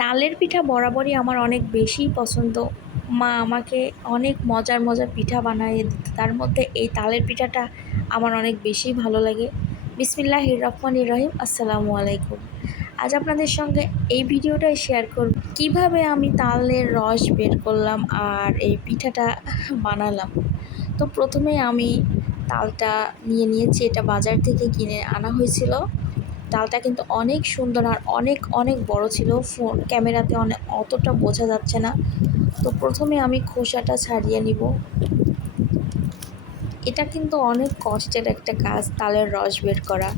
তালের পিঠা বরাবরই আমার অনেক বেশিই পছন্দ। মা আমাকে অনেক মজার মজার পিঠা বানিয়ে দিত, তার মধ্যে এই তালের পিঠাটা আমার অনেক বেশি ভালো লাগে। বিসমিল্লাহির রহমানির রহিম। আসসালামু আলাইকুম। আজ আপনাদের সঙ্গে এই ভিডিওটাই শেয়ার করব কিভাবে আমি তালের রস বের করলাম আর এই পিঠাটা বানালাম। তো প্রথমে আমি তালটা নিয়েছি, এটা বাজার থেকে কিনে আনা হয়েছিল। ডালটা কিন্তু অনেক সুন্দর আর অনেক অনেক বড় ছিল, ফোন ক্যামেরাতে অতটা বোঝা যাচ্ছে না। তো প্রথমে আমি খোসাটা ছাড়িয়ে নিব। এটা কিন্তু অনেক কষ্টের একটা কাজ, তালের রস বের করা,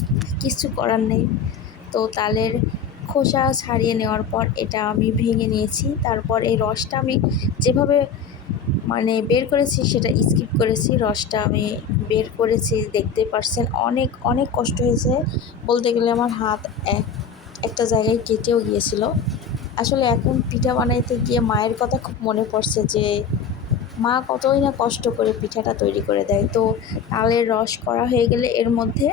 কিছু করার নেই। তো তালের খোসা ছাড়িয়ে নেওয়ার পর এটা আমি ভেঙে নিয়েছি। তারপর এই রসটা আমি যেভাবে বের করেছি সেটা স্কিপ করেছি, রসটা আমি বের করেছি, দেখতে পারছেন অনেক অনেক কষ্ট হয়েছে। বলতে গেলে আমার হাত একটা জায়গায় কেটেও গিয়েছিল। আসলে এখন পিঠা বানাইতে গিয়ে মায়ের কথা খুব মনে পড়ছে যে মা কতই না কষ্ট করে পিঠাটা তৈরি করে দেয়। তো তালের রস করা হয়ে গেলে এর মধ্যে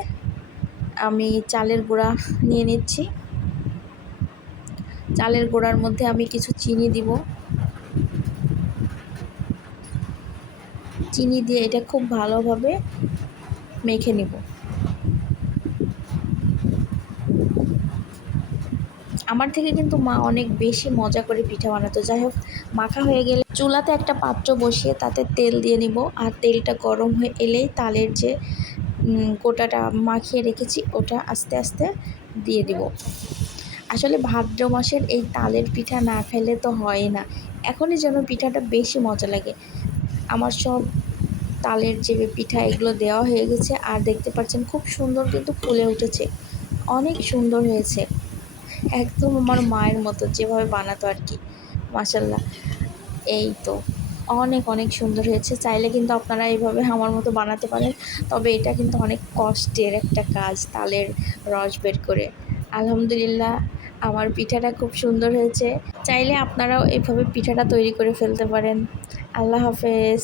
আমি চালের গুঁড়া নিয়ে নিচ্ছি। চালের গুঁড়ার মধ্যে আমি কিছু চিনি দিব। চিনি দিয়ে এটা খুব ভালোভাবে মেখে নিব। আমার থেকে কিন্তু মা অনেক বেশি মজা করে পিঠা বানাতো। যাই হোক, মাখা হয়ে গেলে চুলাতে একটা পাত্র বসিয়ে তাতে তেল দিয়ে নিব, আর তেলটা গরম হয়ে এলেই তালের যে গোটাটা মাখিয়ে রেখেছি ওটা আস্তে আস্তে দিয়ে দিব। আসলে ভাদ্র মাসের এই তালের পিঠা না খেলে তো হয় না, এখনই যেন পিঠাটা বেশি মজা লাগে। আমার সব তালের যে পিঠা এগুলো দেওয়া হয়ে গেছে, আর দেখতে পাচ্ছেন খুব সুন্দর কিন্তু ফুলে উঠেছে, অনেক সুন্দর হয়েছে, একদম আমার মায়ের মতো যেভাবে বানাতো আর কি। মাশাল্লাহ, এই তো অনেক অনেক সুন্দর হয়েছে। চাইলে কিন্তু আপনারা এইভাবে আমার মতো বানাতে পারেন, তবে এটা কিন্তু অনেক কষ্টের একটা কাজ, তালের রস বের করে। আলহামদুলিল্লাহ, আমার পিঠাটা খুব সুন্দর হয়েছে। চাইলে আপনারাও এইভাবে পিঠাটা তৈরি করে ফেলতে পারেন। আল্লাহ হাফেজ।